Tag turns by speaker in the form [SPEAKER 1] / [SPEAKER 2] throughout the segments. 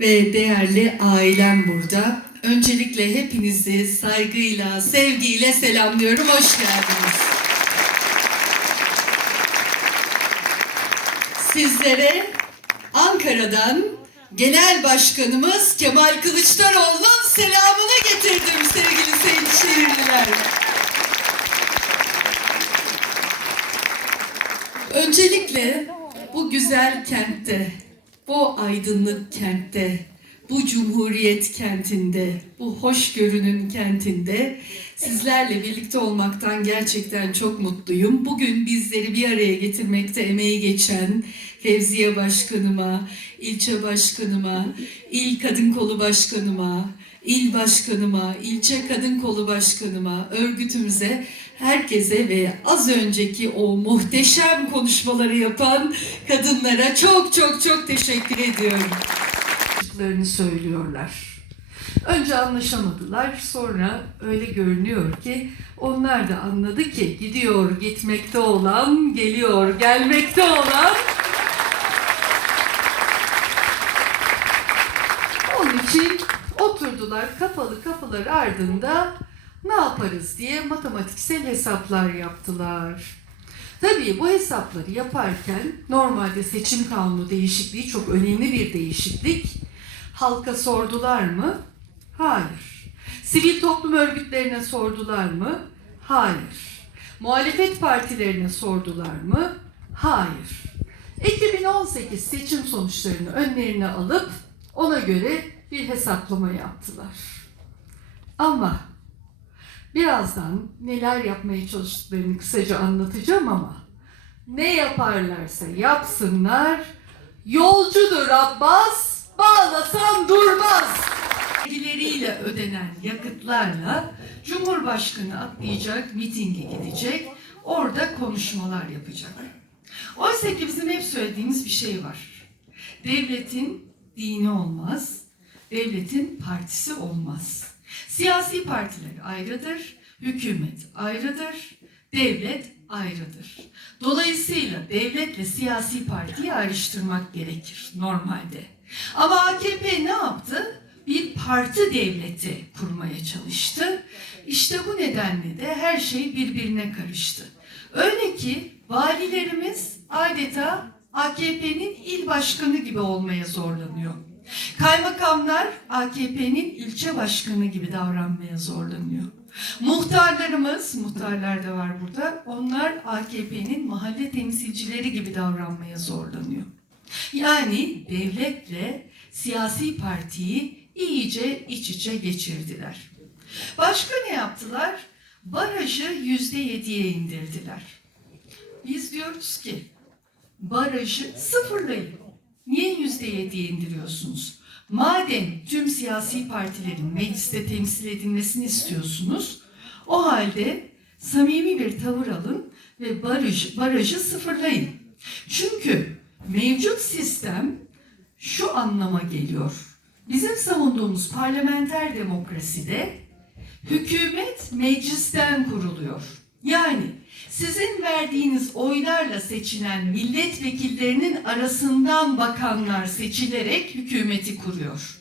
[SPEAKER 1] ve değerli ailem burada. Öncelikle hepinizi saygıyla, sevgiyle selamlıyorum. Hoş geldiniz. Sizlere Ankara'dan Genel Başkanımız Kemal Kılıçdaroğlu'nun selamını getirdim sevgili Seydişehirliler. Öncelikle bu güzel kentte, bu aydınlık kentte, bu cumhuriyet kentinde, bu hoşgörünün kentinde sizlerle birlikte olmaktan gerçekten çok mutluyum. Bugün bizleri bir araya getirmekte emeği geçen Fevziye Başkanıma, ilçe başkanıma, il kadın kolu başkanıma, il başkanıma, ilçe kadın kolu başkanıma, örgütümüze, herkese ve az önceki o muhteşem konuşmaları yapan kadınlara çok çok çok teşekkür ediyorum. Söylüyorlar. Önce anlaşamadılar, sonra öyle görünüyor ki onlar da anladı ki gidiyor gitmekte olan, geliyor gelmekte olan Onun için oturdular kapalı kapılar ardında ne yaparız diye matematiksel hesaplar yaptılar. Tabii bu hesapları yaparken normalde seçim kanunu değişikliği çok önemli bir değişiklik. Halka sordular mı? Hayır. Sivil toplum örgütlerine sordular mı? Hayır. Muhalefet partilerine sordular mı? Hayır. 2018 seçim sonuçlarını önlerine alıp ona göre bir hesaplama yaptılar. Ama birazdan neler yapmaya çalıştıklarını kısaca anlatacağım ama ne yaparlarsa yapsınlar yolcudur Abbas bağlasan durmaz. Vergileriyle ödenen yakıtlarla Cumhurbaşkanı atlayacak, mitinge gidecek, orada konuşmalar yapacak. Oysa ki bizim hep söylediğimiz bir şey var. Devletin dini olmaz, devletin partisi olmaz. Siyasi partiler ayrıdır, hükümet ayrıdır, devlet ayrıdır. Dolayısıyla devletle siyasi partiyi ayrıştırmak gerekir normalde. Ama AKP ne yaptı? Bir parti devleti kurmaya çalıştı. İşte bu nedenle de her şey birbirine karıştı. Öyle ki valilerimiz adeta AKP'nin il başkanı gibi olmaya zorlanıyor. Kaymakamlar AKP'nin ilçe başkanı gibi davranmaya zorlanıyor. Muhtarlarımız, muhtarlar da var burada, onlar AKP'nin mahalle temsilcileri gibi davranmaya zorlanıyor. Yani devletle siyasi partiyi iyice iç içe geçirdiler. Başka ne yaptılar? Barajı yüzde yediye indirdiler. Biz diyoruz ki barajı sıfırlayın. Niye yüzde yediye indiriyorsunuz? Madem tüm siyasi partilerin mecliste temsil edilmesini istiyorsunuz, o halde samimi bir tavır alın ve baraj, barajı sıfırlayın. Çünkü mevcut sistem şu anlama geliyor. Bizim savunduğumuz parlamenter demokraside hükümet meclisten kuruluyor. Yani sizin verdiğiniz oylarla seçilen milletvekillerinin arasından bakanlar seçilerek hükümeti kuruyor.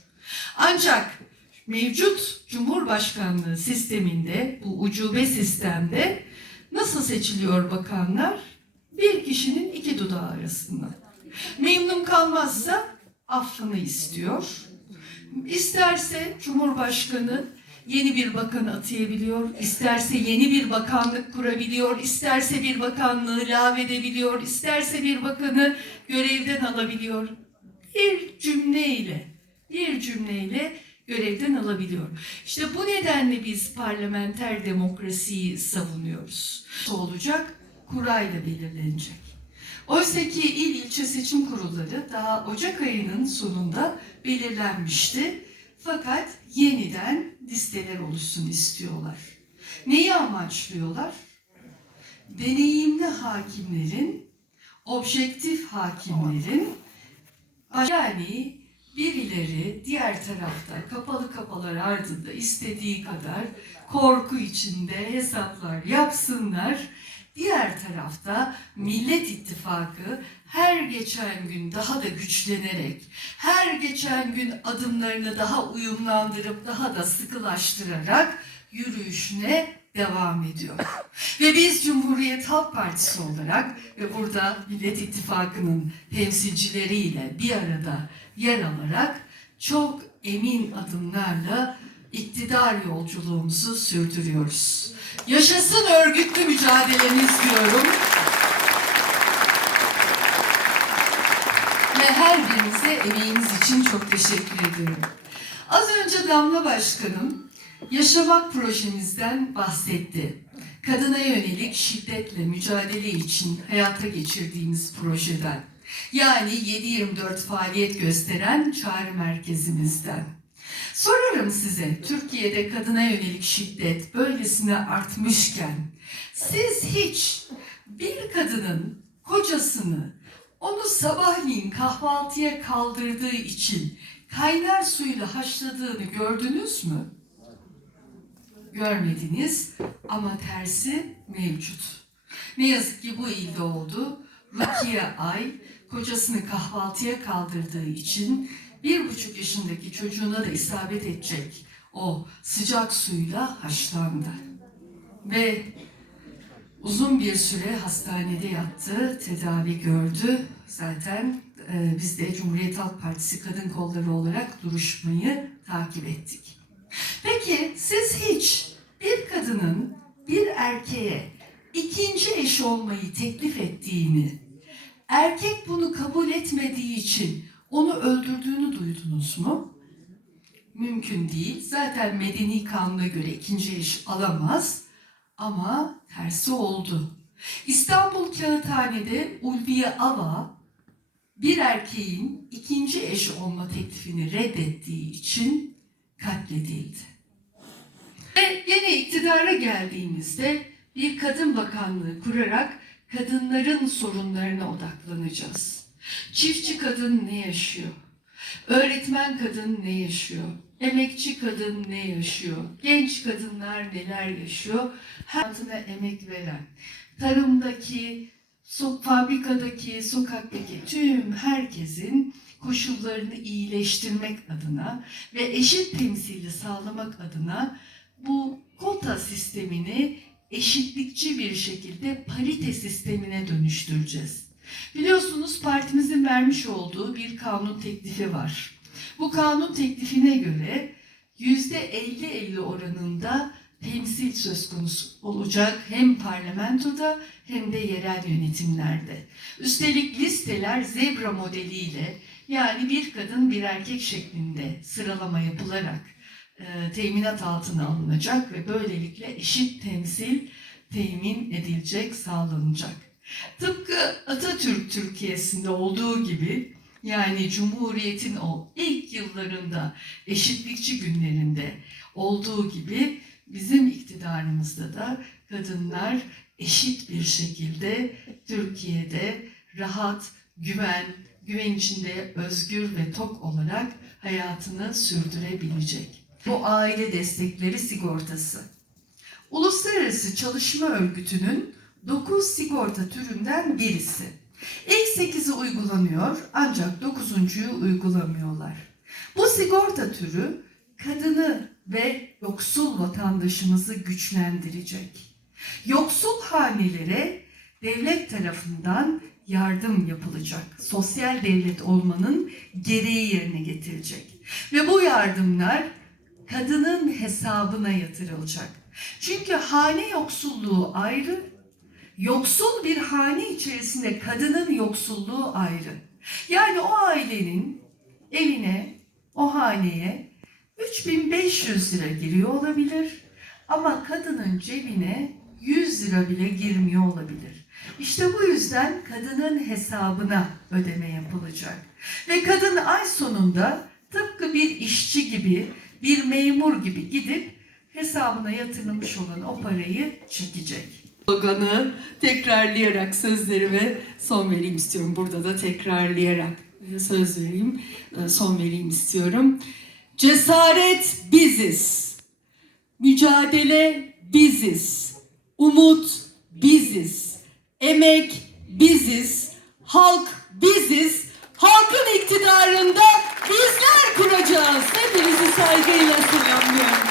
[SPEAKER 1] Ancak mevcut Cumhurbaşkanlığı sisteminde, bu ucube sistemde nasıl seçiliyor bakanlar? Bir kişinin iki dudağı arasında. Memnun kalmazsa affını istiyor. İsterse Cumhurbaşkanı yeni bir bakan atayabiliyor, isterse yeni bir bakanlık kurabiliyor, isterse bir bakanlığı lağvedebiliyor, isterse bir bakanı görevden alabiliyor. Bir cümleyle, bir cümleyle görevden alabiliyor. İşte bu nedenle biz parlamenter demokrasiyi savunuyoruz. Olacak, kurayla belirlenecek. Oysa ki il ilçe seçim kurulları daha Ocak ayının sonunda belirlenmişti. Fakat yeniden listeler oluşsun istiyorlar. Neyi amaçlıyorlar? Deneyimli hakimlerin, objektif hakimlerin, yani birileri diğer tarafta kapalı kapılar ardında istediği kadar korku içinde hesaplar yapsınlar. Diğer tarafta Millet İttifakı her geçen gün daha da güçlenerek, her geçen gün adımlarını daha uyumlandırıp daha da sıkılaştırarak yürüyüşüne devam ediyor. ve biz Cumhuriyet Halk Partisi olarak ve burada Millet İttifakı'nın temsilcileriyle bir arada yer alarak çok emin adımlarla iktidar yolculuğumuzu sürdürüyoruz. Yaşasın örgütlü mücadelemiz diyorum. Ve her birinize emeğiniz için çok teşekkür ediyorum. Az önce Damla Başkanım Yaşamak projemizden bahsetti. Kadına yönelik şiddetle mücadele için hayata geçirdiğimiz projeden. Yani 7-24 faaliyet gösteren çağrı merkezimizden. Sorarım size, Türkiye'de kadına yönelik şiddet böylesine artmışken siz hiç bir kadının kocasını onu sabahleyin kahvaltıya kaldırdığı için kaynar suyla haşladığını gördünüz mü? Görmediniz ama tersi mevcut. Ne yazık ki bu ilde oldu. Rukiye Ay kocasını kahvaltıya kaldırdığı için bir buçuk yaşındaki çocuğuna da isabet edecek o sıcak suyla haşlandı. Ve uzun bir süre hastanede yattı, tedavi gördü. Zaten e, biz de Cumhuriyet Halk Partisi Kadın Kolları olarak duruşmayı takip ettik. Peki siz hiç bir kadının bir erkeğe ikinci eş olmayı teklif ettiğini, erkek bunu kabul etmediği için onu öldürdüğünü duydunuz mu? Mümkün değil. Zaten medeni kanuna göre ikinci eş alamaz ama tersi oldu. İstanbul Kağıthane'de Ulviye Ava bir erkeğin ikinci eş olma teklifini reddettiği için katledildi. Ve yine iktidara geldiğimizde bir kadın bakanlığı kurarak kadınların sorunlarına odaklanacağız. Çiftçi kadın ne yaşıyor? Öğretmen kadın ne yaşıyor? Emekçi kadın ne yaşıyor? Genç kadınlar neler yaşıyor? Hayatına emek veren, tarımdaki, fabrikadaki, sokaktaki tüm herkesin koşullarını iyileştirmek adına ve eşit temsili sağlamak adına bu kota sistemini eşitlikçi bir şekilde parite sistemine dönüştüreceğiz. Biliyorsunuz partimizin vermiş olduğu bir kanun teklifi var. Bu kanun teklifine göre %50-50 oranında temsil söz konusu olacak hem parlamentoda hem de yerel yönetimlerde. Üstelik listeler zebra modeliyle yani bir kadın bir erkek şeklinde sıralama yapılarak e, teminat altına alınacak ve böylelikle eşit temsil temin edilecek, sağlanacak. Tıpkı Atatürk Türkiye'sinde olduğu gibi yani Cumhuriyet'in o ilk yıllarında eşitlikçi günlerinde olduğu gibi bizim iktidarımızda da kadınlar eşit bir şekilde Türkiye'de rahat, güven, güven içinde özgür ve tok olarak hayatını sürdürebilecek. Bu aile destekleri sigortası. Uluslararası Çalışma Örgütü'nün 9 sigorta türünden birisi. İlk 8'i uygulanıyor ancak 9.'yu uygulamıyorlar. Bu sigorta türü kadını ve yoksul vatandaşımızı güçlendirecek. Yoksul hanelere devlet tarafından yardım yapılacak. Sosyal devlet olmanın gereği yerine getirecek. Ve bu yardımlar kadının hesabına yatırılacak. Çünkü hane yoksulluğu ayrı, yoksul bir hane içerisinde kadının yoksulluğu ayrı. Yani o ailenin evine, o haneye 3500 lira giriyor olabilir ama kadının cebine 100 lira bile girmiyor olabilir. İşte bu yüzden kadının hesabına ödeme yapılacak. Ve kadın ay sonunda tıpkı bir işçi gibi, bir memur gibi gidip hesabına yatırılmış olan o parayı çekecek sloganı tekrarlayarak sözlerime son vereyim istiyorum. Burada da tekrarlayarak e, söz vereyim, e, son vereyim istiyorum. Cesaret biziz. Mücadele biziz. Umut biziz. Emek biziz. Halk biziz. Halkın iktidarında bizler kuracağız. Hepinizi saygıyla selamlıyorum.